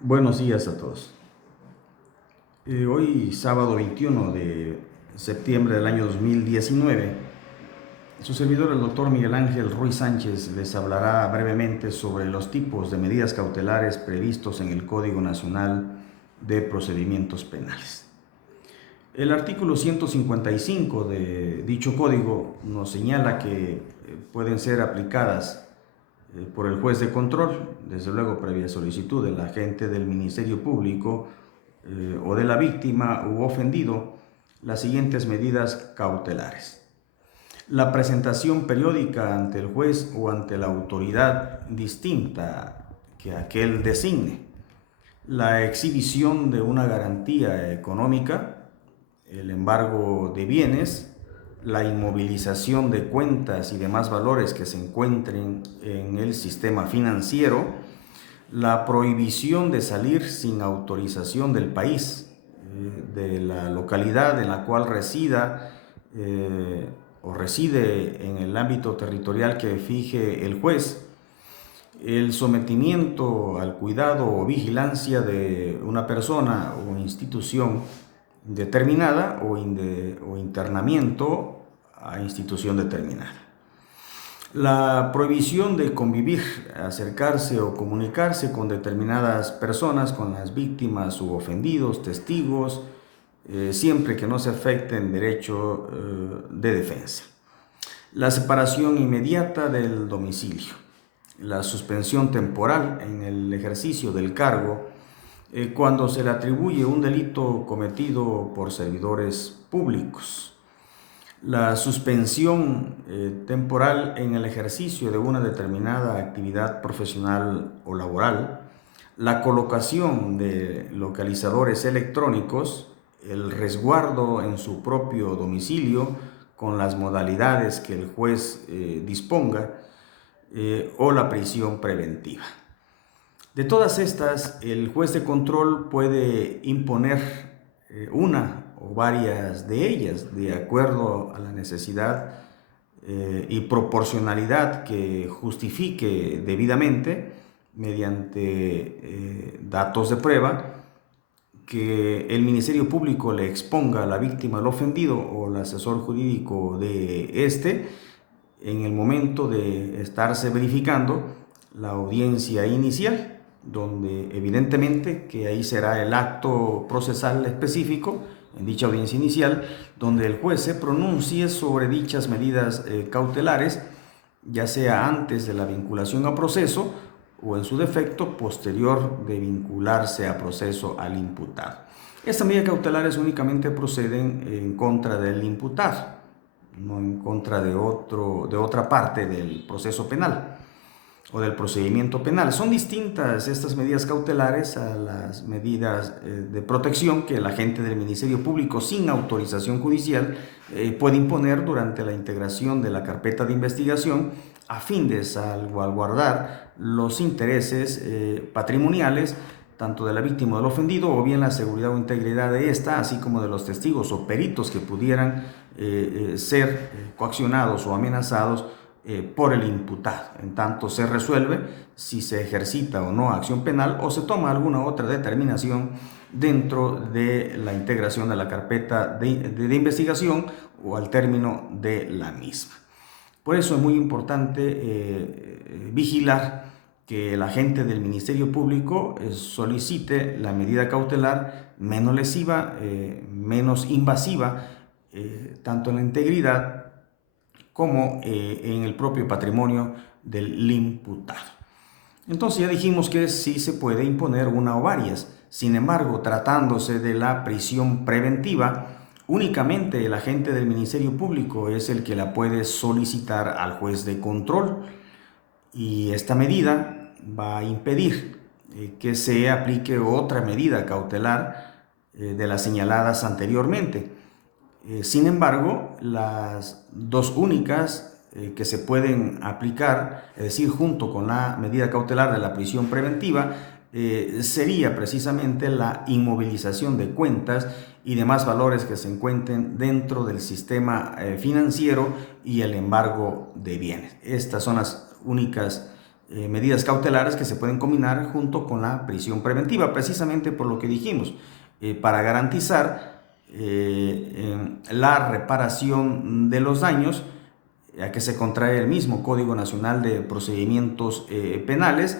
Buenos días a todos. Hoy, sábado 21 de septiembre del año 2019, su servidor, el doctor Miguel Ángel Ruiz Sánchez, les hablará brevemente sobre los tipos de medidas cautelares previstos en el Código Nacional de Procedimientos Penales. El artículo 155 de dicho código nos señala que pueden ser aplicadas por el juez de control, desde luego previa solicitud del agente del Ministerio Público o de la víctima u ofendido, las siguientes medidas cautelares. La presentación periódica ante el juez o ante la autoridad distinta que aquel designe. La exhibición de una garantía económica, el embargo de bienes, la inmovilización de cuentas y demás valores que se encuentren en el sistema financiero, la prohibición de salir sin autorización del país, de la localidad en la cual resida o reside en el ámbito territorial que fije el juez, el sometimiento al cuidado o vigilancia de una persona o institución determinada o internamiento a institución determinada. La prohibición de convivir, acercarse o comunicarse con determinadas personas, con las víctimas u ofendidos, testigos, siempre que no se afecte el derecho de defensa. La separación inmediata del domicilio. La suspensión temporal en el ejercicio del cargo cuando se le atribuye un delito cometido por servidores públicos. La suspensión temporal en el ejercicio de una determinada actividad profesional o laboral, la colocación de localizadores electrónicos, el resguardo en su propio domicilio con las modalidades que el juez disponga o la prisión preventiva. De todas estas, el juez de control puede imponer una o varias de ellas de acuerdo a la necesidad y proporcionalidad que justifique debidamente mediante datos de prueba que el Ministerio Público le exponga a la víctima, al ofendido o al asesor jurídico de este en el momento de estarse verificando la audiencia inicial, donde evidentemente que ahí será el acto procesal específico en dicha audiencia inicial, donde el juez se pronuncie sobre dichas medidas cautelares, ya sea antes de la vinculación a proceso o en su defecto posterior de vincularse a proceso al imputado. Estas medidas cautelares únicamente proceden en contra del imputado, no en contra de otra parte del proceso penal o del procedimiento penal. Son distintas estas medidas cautelares a las medidas de protección que el agente del Ministerio Público sin autorización judicial puede imponer durante la integración de la carpeta de investigación a fin de salvaguardar los intereses patrimoniales tanto de la víctima o del ofendido o bien la seguridad o integridad de ésta, así como de los testigos o peritos que pudieran ser coaccionados o amenazados por el imputado. En tanto se resuelve si se ejercita o no acción penal o se toma alguna otra determinación dentro de la integración de la carpeta de investigación o al término de la misma. Por eso es muy importante vigilar que el agente del Ministerio Público solicite la medida cautelar menos lesiva, menos invasiva, tanto en la integridad como en el propio patrimonio del imputado. Entonces ya dijimos que sí se puede imponer una o varias. Sin embargo, tratándose de la prisión preventiva, únicamente el agente del Ministerio Público es el que la puede solicitar al juez de control y esta medida va a impedir que se aplique otra medida cautelar de las señaladas anteriormente. Sin embargo, las dos únicas que se pueden aplicar, es decir, junto con la medida cautelar de la prisión preventiva, sería precisamente la inmovilización de cuentas y demás valores que se encuentren dentro del sistema financiero y el embargo de bienes. Estas son las únicas medidas cautelares que se pueden combinar junto con la prisión preventiva, precisamente por lo que dijimos, para garantizar la reparación de los daños a que se contrae el mismo Código Nacional de Procedimientos Penales.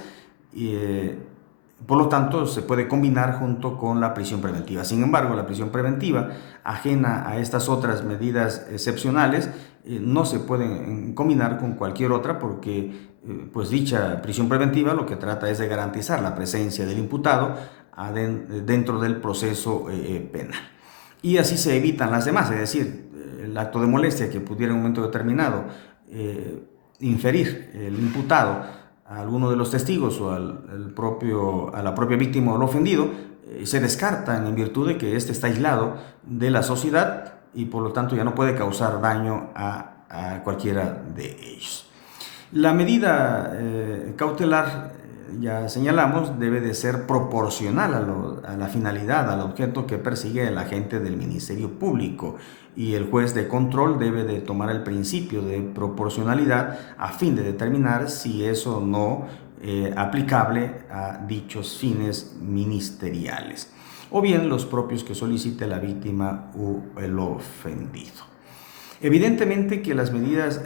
Por lo tanto, se puede combinar junto con la prisión preventiva. Sin embargo, la prisión preventiva, ajena a estas otras medidas excepcionales, no se puede combinar con cualquier otra porque pues dicha prisión preventiva lo que trata es de garantizar la presencia del imputado dentro del proceso penal. Y así se evitan las demás, es decir, el acto de molestia que pudiera en un momento determinado inferir el imputado a alguno de los testigos o a la propia víctima o al ofendido, se descartan en virtud de que éste está aislado de la sociedad y por lo tanto ya no puede causar daño a cualquiera de ellos. La medida cautelar, ya señalamos, debe de ser proporcional a la finalidad, al objeto que persigue el agente del Ministerio Público, y el juez de control debe de tomar el principio de proporcionalidad a fin de determinar si es o no aplicable a dichos fines ministeriales, o bien los propios que solicite la víctima o el ofendido. Evidentemente que las medidas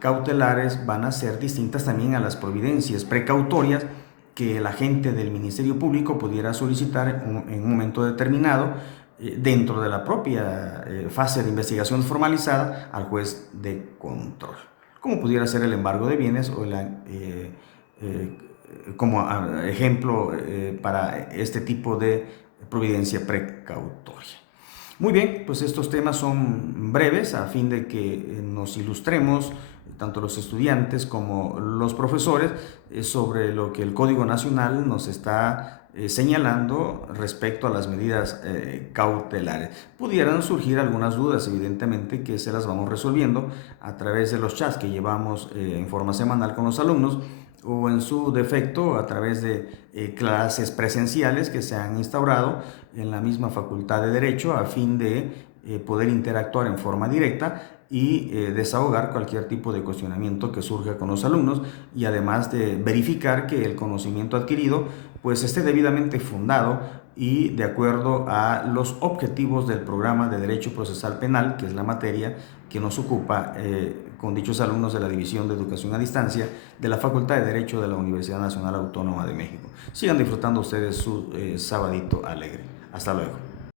cautelares van a ser distintas también a las providencias precautorias que el agente del Ministerio Público pudiera solicitar en un momento determinado dentro de la propia fase de investigación formalizada al juez de control, como pudiera ser el embargo de bienes o como ejemplo para este tipo de providencia precautoria. Muy bien, pues estos temas son breves a fin de que nos ilustremos, tanto los estudiantes como los profesores, sobre lo que el Código Nacional nos está señalando respecto a las medidas cautelares. Pudieran surgir algunas dudas, evidentemente, que se las vamos resolviendo a través de los chats que llevamos en forma semanal con los alumnos, o en su defecto a través de clases presenciales que se han instaurado en la misma Facultad de Derecho a fin de poder interactuar en forma directa y desahogar cualquier tipo de cuestionamiento que surja con los alumnos, y además de verificar que el conocimiento adquirido pues esté debidamente fundado y de acuerdo a los objetivos del programa de Derecho Procesal Penal, que es la materia que nos ocupa con dichos alumnos de la División de Educación a Distancia de la Facultad de Derecho de la Universidad Nacional Autónoma de México. Sigan disfrutando ustedes su sabadito alegre. Hasta luego.